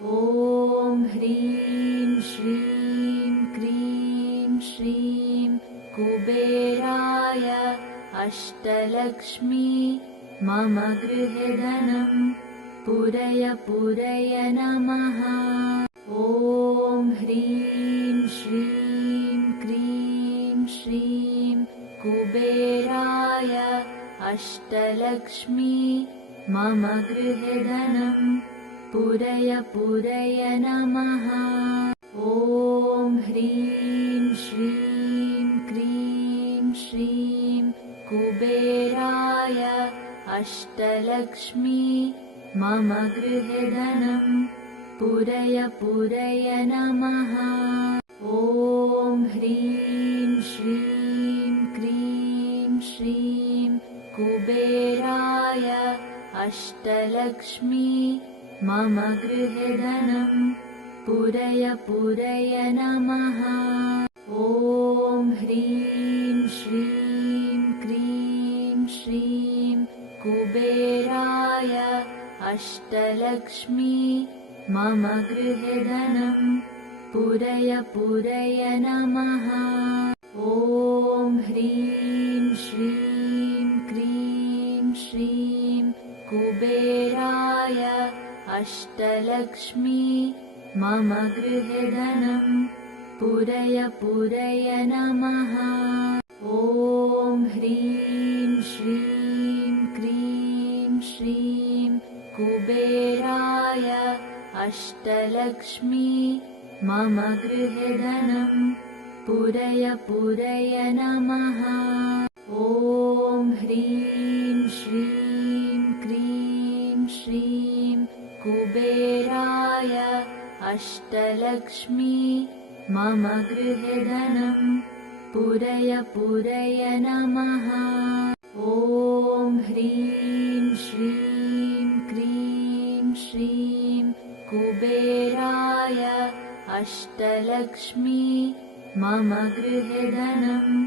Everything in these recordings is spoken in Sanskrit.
ॐ ह्रीं श्रीं क्रीं श्रीं कुबेराय अष्टलक्ष्मी मम गृहे धनं पूरय पूरय नमः। ॐ ह्रीं श्रीं क्रीं श्रीं कुबेराय अष्टलक्ष्मी मम गृहे धनं पूरय पूरय नमः। ॐ ह्रीं श्रीं क्रीं श्रीं कुबेराय अष्टलक्ष्मी मम गृहे धनं पूरय पूरय नमः। ॐ ह्रीं श्रीं क्रीं श्रीं कुबेराय अष्टलक्ष्मी मम गृहे धनं पूरय पूरय नमः। ॐ ह्रीं श्रीं क्रीं श्रीं कुबेराय अष्टलक्ष्मी मम गृहे धनं पूरय पूरय नमः। ॐ ह्रीं श्रीं क्रीं श्रीं कुबेराय अष्टलक्ष्मी मम गृहे धनं पूरय पूरय नमः। ॐ ह्रीं श्रीं क्रीं श्रीं कुबेराय अष्टलक्ष्मी मम गृहे धनं पूरय पूरय नमः। ॐ ह्रीं श्रीं क्रीं श्रीं कुबेराय अष्टलक्ष्मी मम गृहे धनं पूरय पूरय नमः। ॐ ह्रीं श्रीं क्रीं श्रीं कुबेराय अष्टलक्ष्मी मम गृहे धनं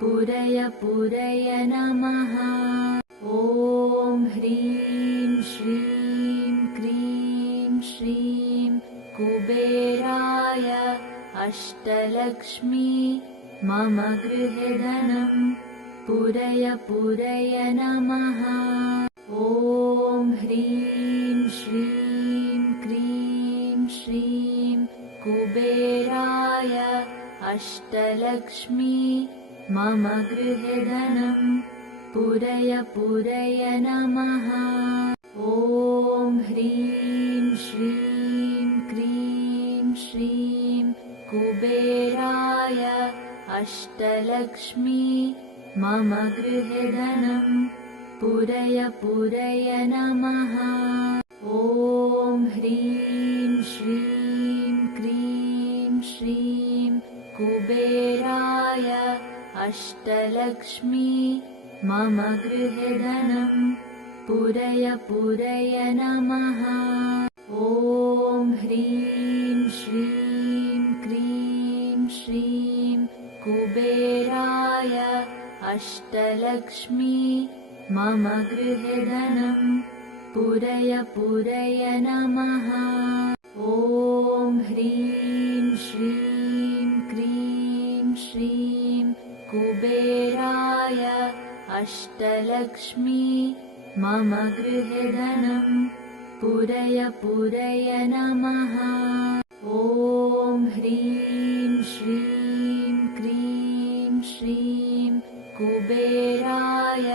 पूरय पूरय नमः। ॐ ह्रीं श्रीं क्रीं श्रीं कुबेराय अष्टलक्ष्मी मम गृहे धनं पूरय पूरय नमः। ॐ ह्रीं श्रीं क्रीं श्रीं कुबेराय अष्टलक्ष्मी मम गृहे धनं पूरय पूरय नमः। ॐ ह्रीं श्रीं क्रीं श्रीं कुबेराय अष्टलक्ष्मी मम गृहे धनं पूरय पूरय नमः। ॐ ह्रीं श्रीं क्रीं श्रीं कुबेराय अष्टलक्ष्मी मम गृहे धनं पूरय पूरय नमः। ॐ ह्रीं श्रीं क्रीं श्रीं कुबेराय अष्टलक्ष्मी मम गृहे धनं पूरय पूरय नमः। ॐ ह्रीं श्रीं क्रीं श्रीं कुबेराय अष्टलक्ष्मी मम गृहे धनं पूरय पूरय नमः। ॐ ह्रीं श्रीं क्रीं श्रीं कुबेराय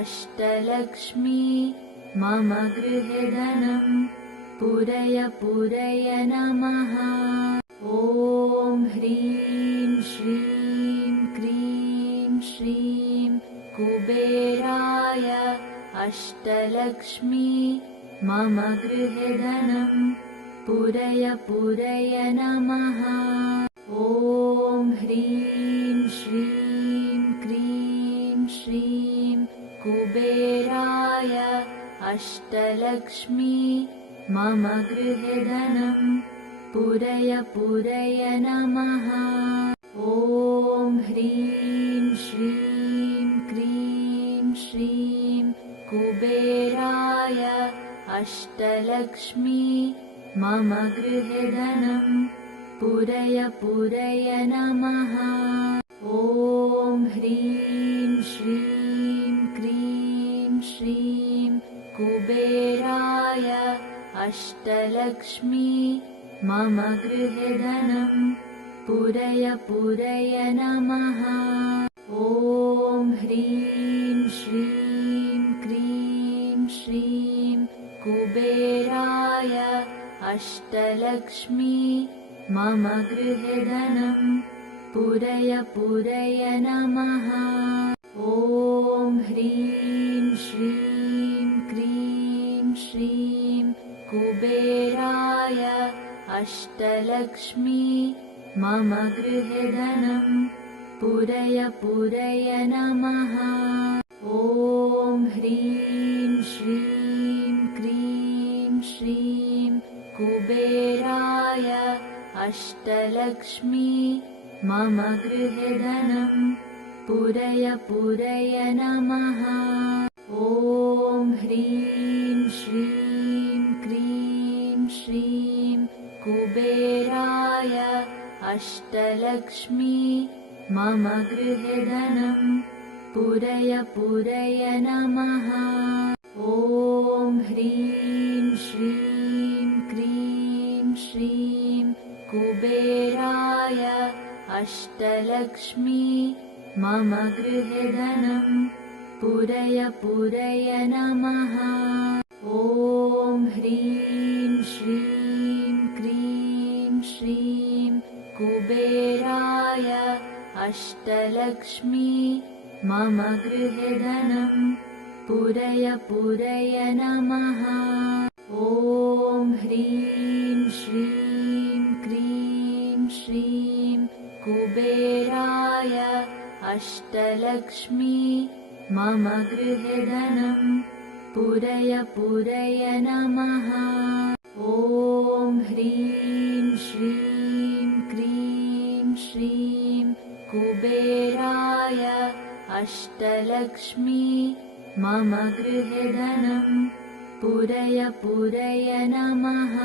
अष्टलक्ष्मी मम गृहे धनं पूरय पूरय नमः। ॐ ह्रीं श्रीं क्रीं श्रीं कुबेराय अष्टलक्ष्मी मम गृहे धनं पूरय पूरय नमः। ॐ ह्रीं श्रीं क्रीं श्रीं कुबेराय अष्टलक्ष्मी मम गृहे धनं पूरय पूरय नमः। ॐ ह्रीं श्रीं क्रीं श्रीं कुबेराय अष्टलक्ष्मी मम गृहे धनं पूरय पूरय नमः। ॐ ह्रीं श्रीं क्रीं श्रीं कुबेराय अष्टलक्ष्मी मम गृहे धनं पूरय पूरय नमः। ॐ ह्रीं श्रीं क्रीं श्रीं कुबेराय अष्टलक्ष्मी मम गृहे धनं पूरय पूरय नमः। ॐ ह्रीं श्रीं क्रीं श्रीं कुबेराय अष्टलक्ष्मी मम गृहे धनं पूरय पूरय नमः। ॐ ह्रीं श्रीं क्रीं श्रीं कुबेराय अष्टलक्ष्मी मम गृहे धनं पूरय पूरय नमः। ॐ ह्रीं श्रीं क्रीं श्रीं कुबेराय अष्टलक्ष्मी मम गृहे धनं पूरय पूरय नमः। ॐ ह्रीं श्रीं क्रीं श्रीं कुबेराय अष्टलक्ष्मी मम गृहे धनं पूरय पूरय नमः। ॐ ह्रीं श्रीं क्रीं श्रीं कुबेराय अष्टलक्ष्मी मम गृहे धनं पूरय पूरय नमः। ॐ ह्रीं श्रीं क्रीं श्रीं कुबेराय अष्टलक्ष्मी मम गृहे धनं पूरय पूरय नमः। ॐ ह्रीं श्रीं क्रीं श्रीं कुबेराय अष्टलक्ष्मी मम गृहे धनं पूरय पूरय नमः।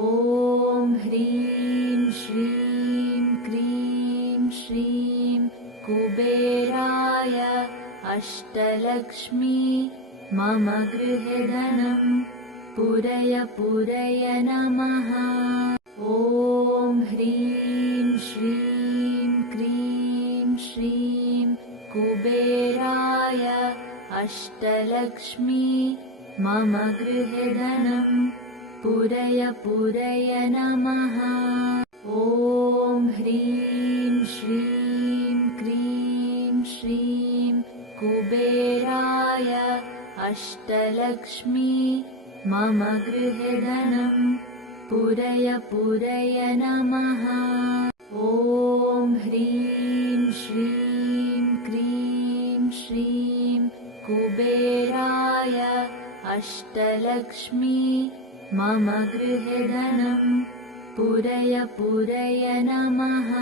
ॐ ह्रीं श्रीं क्रीं श्रीं कुबेराय अष्टलक्ष्मी मम गृहे धनं पूरय पूरय नमः। ॐ ह्रीं श्रीं क्रीं श्रीं कुबेराय अष्टलक्ष्मी मम गृहे धनं पूरय पूरय नमः। ॐ ह्रीं श्रीं क्रीं श्रीं कुबेराय अष्टलक्ष्मी मम गृहे धनं पूरय पूरय नमः। ॐ ह्रीं श्रीं क्रीं श्रीं कुबेराय अष्टलक्ष्मी मम गृहे धनं पूरय पूरय नमः।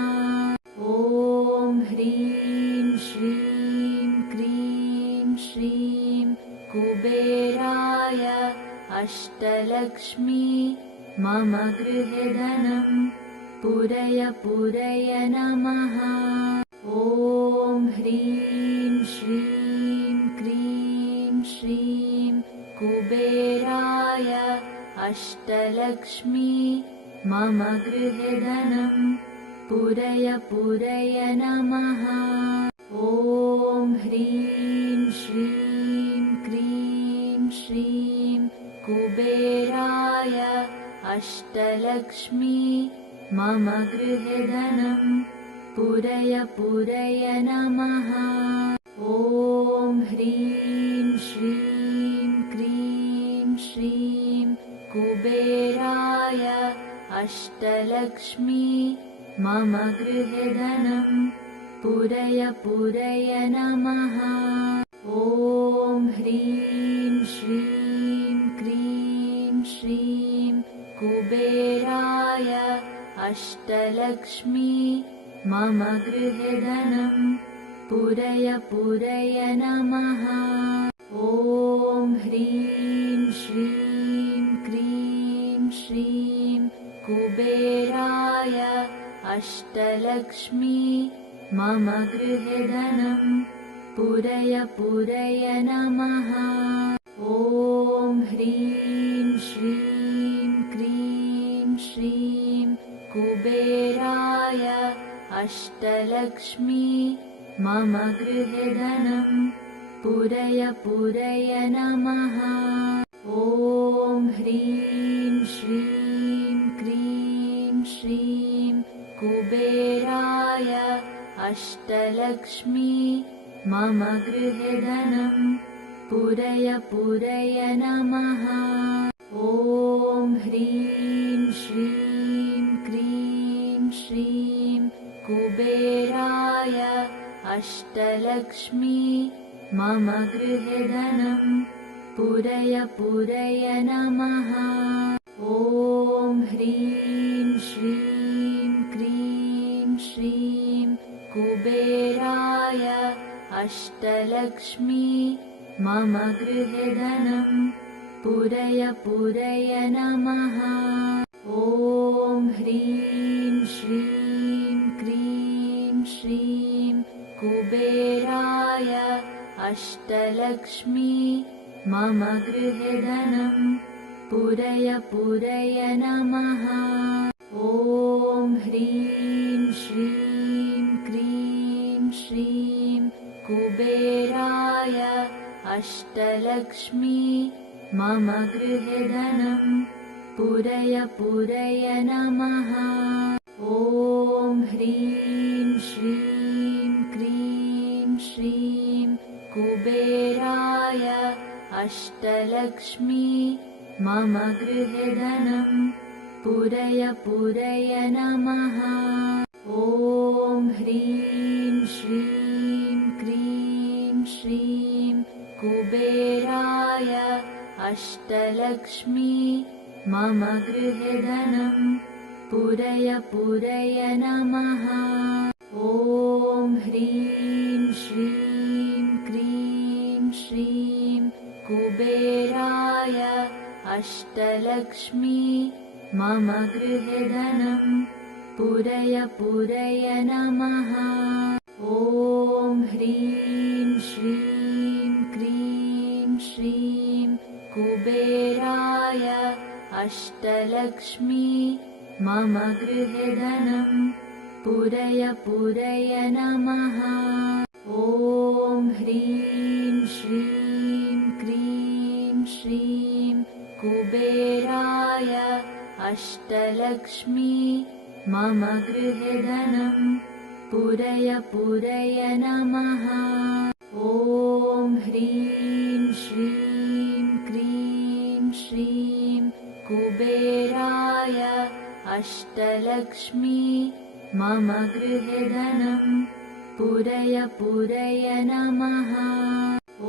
ॐ ह्रीं श्रीं क्रीं श्रीं कुबेराय अष्टलक्ष्मी मम गृहे धनं पूरय पूरय नमः। ॐ ह्रीं श्रीं क्रीं श्रीं कुबेराय अष्टलक्ष्मी मम गृहे धनं पूरय पूरय नमः। ॐ ह्रीं श्रीं क्रीं श्रीं कुबेराय अष्टलक्ष्मी मम गृहे धनं पूरय पूरय नमः। ॐ ह्रीं श्रीं क्रीं श्रीं कुबेराय अष्टलक्ष्मी मम गृहे धनं पूरय पूरय नमः। ॐ ह्रीं श्रीं क्रीं श्रीं कुबेराय अष्टलक्ष्मी मम गृहे धनं पूरय पूरय नमः। ॐ ह्रीं श्रीं क्रीं श्रीं कुबेराय अष्टलक्ष्मी मम गृहे धनं पूरय पूरय नमः। ॐ ह्रीं श्रीं क्रीं श्रीं कुबेराय अष्टलक्ष्मी मम गृहे धनं पूरय पूरय नमः। ॐ ह्रीं श्रीं क्रीं श्रीं कुबेराय अष्टलक्ष्मी मम गृहे धनं पूरय पूरय नमः। ॐ ह्रीं श्रीं क्रीं श्रीं कुबेराय अष्टलक्ष्मी मम गृहे धनं पूरय पूरय नमः। ॐ ह्रीं श्रीं क्रीं श्रीं कुबेराय अष्टलक्ष्मी मम गृहे धनं पूरय पूरय नमः। ॐ ह्रीं श्रीं क्रीं श्रीं कुबेराय अष्टलक्ष्मी मम गृहे धनं पूरय पूरय नमः। ॐ ह्रीं श्रीं क्रीं श्रीं कुबेराय अष्टलक्ष्मी मम गृहे धनं पूरय पूरय नमः। ॐ ह्रीं श्रीं क्रीं श्रीं कुबेराय अष्टलक्ष्मी मम गृहे धनं पूरय पूरय नमः। ॐ ह्रीं श्रीं क्रीं श्रीं कुबेराय अष्टलक्ष्मी मम गृहे धनं पूरय पूरय नमः। ॐ ह्रीं श्रीं क्रीं श्रीं कुबेराय अष्टलक्ष्मी मम गृहे धनं पूरय पूरय नमः। ॐ ह्रीं श्रीं क्रीं श्रीं कुबेराय अष्टलक्ष्मी मम गृहे धनं पूरय पूरय नमः। ॐ ह्रीं श्रीं क्रीं श्रीं कुबेराय अष्टलक्ष्मी मम गृहे धनं पूरय पूरय नमः। ॐ ह्रीं श्रीं क्रीं श्रीं कुबेराय अष्टलक्ष्मी मम गृहे धनं पूरय पूरय नमः।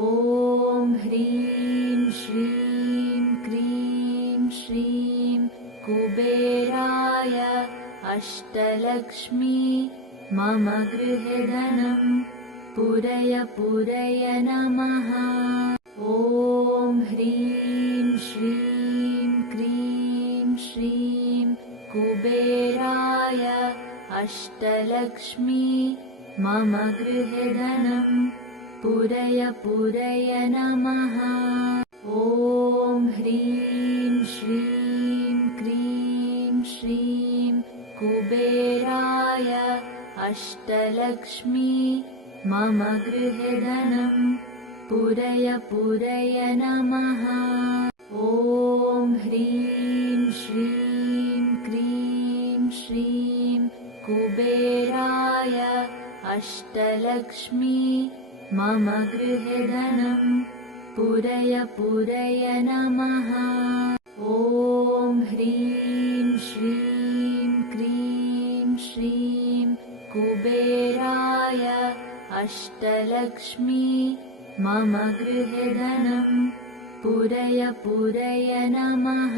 ॐ ह्रीं श्रीं क्रीं श्रीं कुबेराय अष्टलक्ष्मी मम गृहे धनं पूरय पूरय नमः। ॐ ह्रीं श्रीं क्रीं श्रीं कुबेराय अष्टलक्ष्मी मम गृहे धनं पूरय पूरय नमः। ॐ ह्रीं श्रीं क्रीं श्रीं कुबेराय अष्टलक्ष्मी मम गृहे धनं पूरय पूरय नमः। ॐ ह्रीं श्रीं क्रीं श्रीं कुबेराय अष्टलक्ष्मी मम गृहे धनं पूरय पूरय नमः। ॐ ह्रीं श्रीं क्रीं श्रीं कुबेराय अष्टलक्ष्मी मम गृहे धनं पूरय पूरय नमः।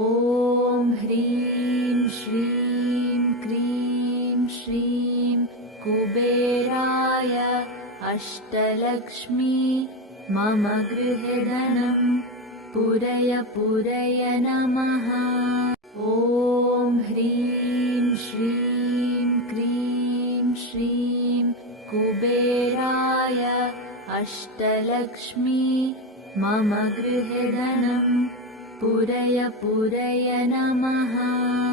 ॐ ह्रीं श्रीं क्रीं श्रीं कुबेराय अष्टलक्ष्मी मम गृहे धनं पूरय पूरय नमः। कुबेराय अष्टलक्ष्मी मम गृहे धनं पूरय पूरय नमः।